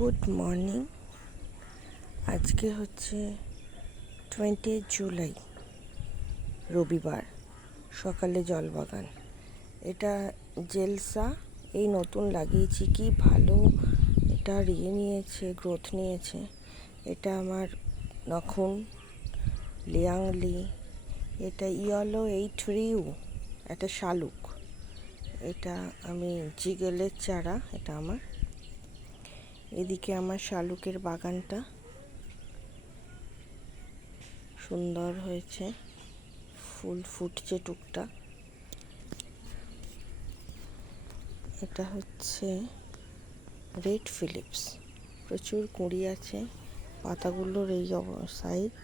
Good morning. আজকে হচ্ছে twenty July, রবিবার, সকালে জলবাগান এটা জেলসা, এই নতুন লাগিয়েছি। কি ভালো, এটা ইয়ে নিয়েছে গ্রোথ নিয়েছে। এটা আমার নখুন, লিয়াংলি, এটা ইয়েলো এইট রিউ, একটা শালুক। এটা আমি জিগেলের চারা, এটা আমার। এদিকে আমার শালুকের বাগানটা সুন্দর হয়েছে। ফুল ফুটছে টুকটা। এটা হচ্ছে রেড ফিলিপস প্রচুর কুঁড়ি আছে। পাতাগুলোর এই সাইজ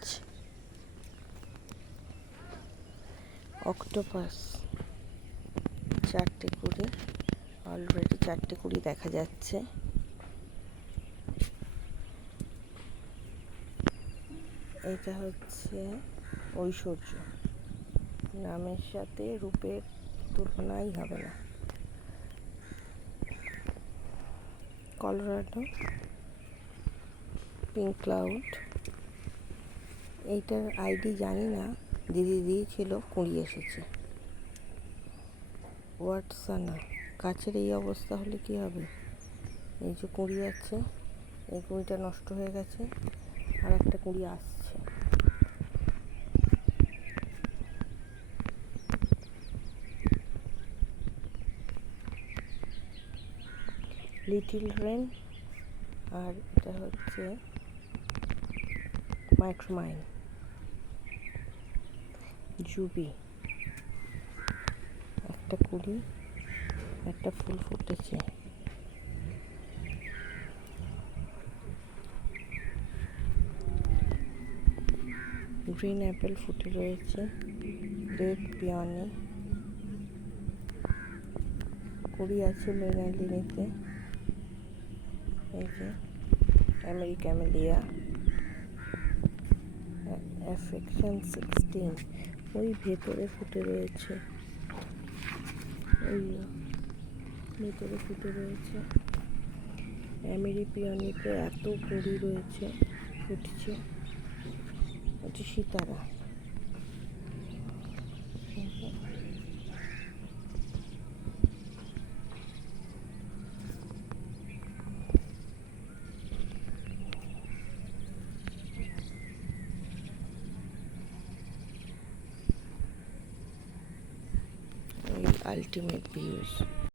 অক্টোপাস চারটে কুড়ি। অলরেডি চারটে কুড়ি দেখা যাচ্ছে। এটা হচ্ছে ঐশ্বর্য। নামের সাথে রূপের তুলনাই হবে না। কলোরাডো, পিঙ্ক ক্লাউড, এইটার আইডি জানি না, দিদি দিয়েছিল কুড়ি এসেছে। ওয়াটসানা গাছের এই অবস্থা হলে কি হবে? এই যে কুঁড়ি আছে, এই কুঁড়িটা নষ্ট হয়ে গেছে আর একটা কুঁড়ি আসছে। লিটিল রেন, আর এটা হচ্ছে মাইক্রোমাইন, জুবি। একটা কুড়ি, একটা ফুল ফুটেছে। গ্রিন অ্যাপেল ফুটে রয়েছে, রেড পিয়ানি কুড়ি আছে লেনালিনিতে এই যে আমেরিক্যামেলিয়া অ্যাফেকশন সিক্সটিন ওই ভেতরে ফুটে রয়েছে। ওই ভেতরে ফুটে রয়েছে। অ্যামেরিপিয়নিতে এত কুড়ি রয়েছে, ফুটছে। হচ্ছে সীতারা। ultimate views.